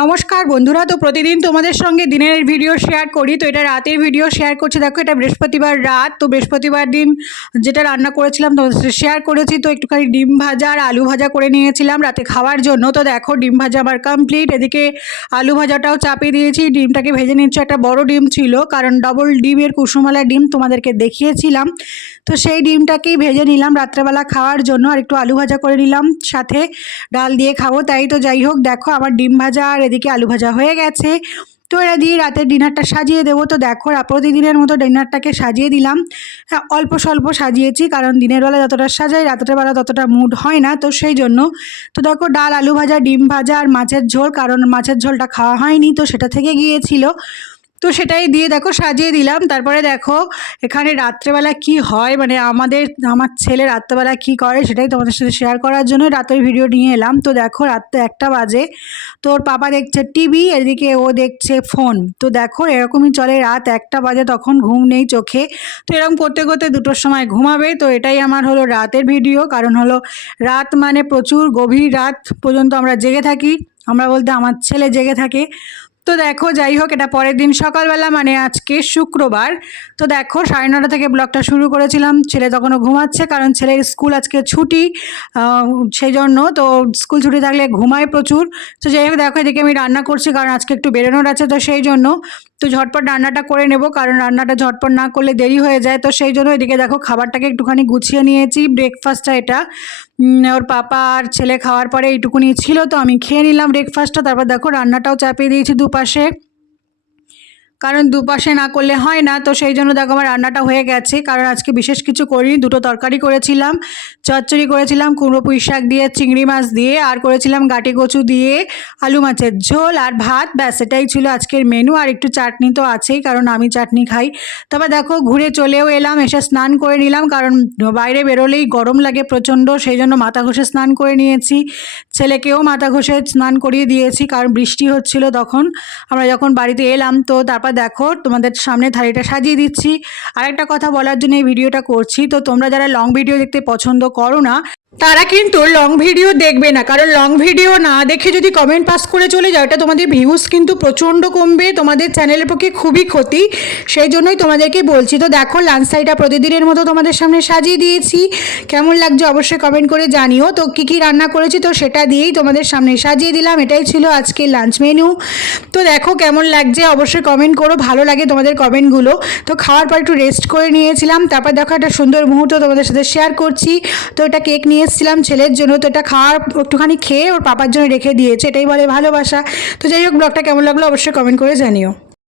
নমস্কার বন্ধুরা, তো প্রতিদিন তোমাদের সঙ্গে দিনের ভিডিও শেয়ার করি। তো এটা রাতের ভিডিও শেয়ার করছি। দেখো, এটা বৃহস্পতিবার রাত। তো বৃহস্পতিবার দিন যেটা রান্না করেছিলাম তো শেয়ার করেছি। তো একটুখানি ডিম ভাজা আর আলু ভাজা করে নিয়েছিলাম রাতে খাওয়ার জন্য। তো দেখো, ডিম ভাজা আমার কমপ্লিট এদিকে আলু ভাজাটাও চাপিয়ে দিয়েছি। ডিমটাকে ভেজে নিচ্ছি। একটা বড় ডিম ছিল, কারণ ডবল ডিমের কুসুমালা ডিম তোমাদেরকে দেখিয়েছিলাম। তো সেই ডিমটাকেই ভেজে নিলাম রাত্রেবেলা খাওয়ার জন্য আর একটু আলু ভাজা করে নিলাম সাথে ডাল দিয়ে খাব। তাই তো যাই হোক দেখো আমার ডিম ভাজা আর এদিকে আলু ভাজা হয়ে গেছে। তো এরা দিয়ে রাতের ডিনারটা সাজিয়ে দেবো। তো দেখো প্রতিদিনের মতো ডিনারটাকে সাজিয়ে দিলাম। হ্যাঁ, অল্প স্বল্প সাজিয়েছি কারণ দিনের বেলা যতটা সাজাই রাতের বেলা ততটা মুড হয় না। তো সেই জন্য তো দেখো ডাল আলু ভাজা ডিম ভাজা আর মাছের ঝোল কারণ মাছের ঝোলটা খাওয়া হয়নি তো সেটা থেকে গিয়েছিল। তো সেটাই দিয়ে দেখো সাজিয়ে দিলাম। তারপরে দেখো এখানে রাত্রেবেলা কি হয় মানে আমাদের, আমার ছেলে রাত্রেবেলা কি করে সেটাই তোমাদের সাথে শেয়ার করার জন্য রাতের ভিডিও নিয়ে এলাম। তো দেখো রাত্রে একটা বাজে তোর পাপা দেখছে টিভি এদিকে ও দেখছে ফোন তো দেখো এরকমই চলে রাত একটা বাজে, তখন ঘুম নেই চোখে। তো এরকম করতে করতে দুটোর সময় ঘুমাবে। তো এটাই আমার হলো রাতের ভিডিও কারণ হলো রাত মানে প্রচুর গভীর রাত পর্যন্ত আমরা জেগে থাকি। আমরা বলতে আমার ছেলে জেগে থাকে। তো দেখো, যাই হোক, এটা পরের দিন সকালবেলা মানে আজকে শুক্রবার। তো দেখো, সাড়ে নটা থেকে ব্লগটা শুরু করেছিলাম। ছেলে তখনও ঘুমাচ্ছে, কারণ ছেলের স্কুল আজকে ছুটি সেই জন্য তো স্কুল ছুটি থাকলে ঘুমায় প্রচুর। তো যাই হোক, দেখো, এদিকে আমি রান্না করছি, কারণ আজকে একটু বেরোনোর আছে, তো সেই জন্য তো ঝটপট রান্নাটা করে নেব, কারণ রান্নাটা ঝটপট না করলে দেরি হয়ে যায়। তো সেই জন্য এদিকে দেখো খাবারটাকে একটুখানি গুছিয়ে নিয়েছি ব্রেকফাস্টটা এটা। ওর পাপা আর ছেলে খাওয়ার পরে এইটুকুনি ছিল, তো আমি খেয়ে নিলাম ব্রেকফাস্টটা তারপর দেখো রান্নাটাও চাপিয়ে দিয়েছি দুপাশে। কারণ দুপাশে না করলে হয় না। তো সেই জন্য দেখো আমার রান্নাটা হয়ে গেছে। কারণ আজকে বিশেষ কিছু করিনি। দুটো তরকারি করেছিলাম। চচ্চড়ি করেছিলাম, কুমড়ো পুঁই শাক দিয়ে, চিংড়ি মাছ দিয়ে, আর করেছিলাম গাটি কচু দিয়ে, আলু মাছের ঝোল আর ভাত। ব্যাস, এটাই ছিল আজকের মেনু আর একটু চাটনি তো আছেই, কারণ আমি চাটনি খাই। তবে দেখো, ঘুরে চলেও এলাম, এসে স্নান করে নিলাম। কারণ বাইরে বেরোলেই গরম লাগে প্রচণ্ড, সেই জন্য মাথা ঘষে স্নান করে নিয়েছি। ছেলেকেও মাথা ঘষে স্নান করিয়ে দিয়েছি, কারণ বৃষ্টি হচ্ছিল তখন। আমরা যখন বাড়িতে এলাম, তো তারপর দেখো, তোমাদের সামনে থালিটা সাজিয়ে দিচ্ছি। আরেকটা কথা বলার জন্য এই ভিডিওটা করছি। তো তোমরা যারা লং ভিডিও দেখতে পছন্দ করো না তারা কিন্তু লং ভিডিও দেখবে না। কারণ লং ভিডিও না দেখে যদি কমেন্ট পাস করে চলে যাও এটা তোমাদের ভিউজ কিন্তু প্রচণ্ড কমবে। তোমাদের চ্যানেলের পক্ষে খুবই ক্ষতি। সেই জন্যই তোমাদেরকে বলছি, তো দেখো লাঞ্চ সাইডটা প্রতিদিনের মতো তোমাদের সামনে সাজিয়ে দিয়েছি। কেমন লাগছে অবশ্যই কমেন্ট করে জানিও। তো কী কী রান্না করেছি, তো সেটা দিয়েই তোমাদের সামনে সাজিয়ে দিলাম। এটাই ছিল আজকের লাঞ্চ মেনু তো দেখো, কেমন লাগছে অবশ্যই কমেন্ট করো। ভালো লাগে তোমাদের কমেন্টগুলো তো খাওয়ার পর একটু রেস্ট করে নিয়েছিলাম। তারপর দেখো, একটা সুন্দর মুহূর্ত তোমাদের সাথে শেয়ার করছি। তো এটা কেক নিয়ে এসেছিলাম ছেলের জন্য, তো এটা খাওয়ার একটুখানি খেয়ে ওর পাপার জন্য রেখে দিয়েছে, এটাই বলে ভালোবাসা। তো যাই হোক, ব্লগটা কেমন লাগল অবশ্যই কমেন্ট করে জানিও।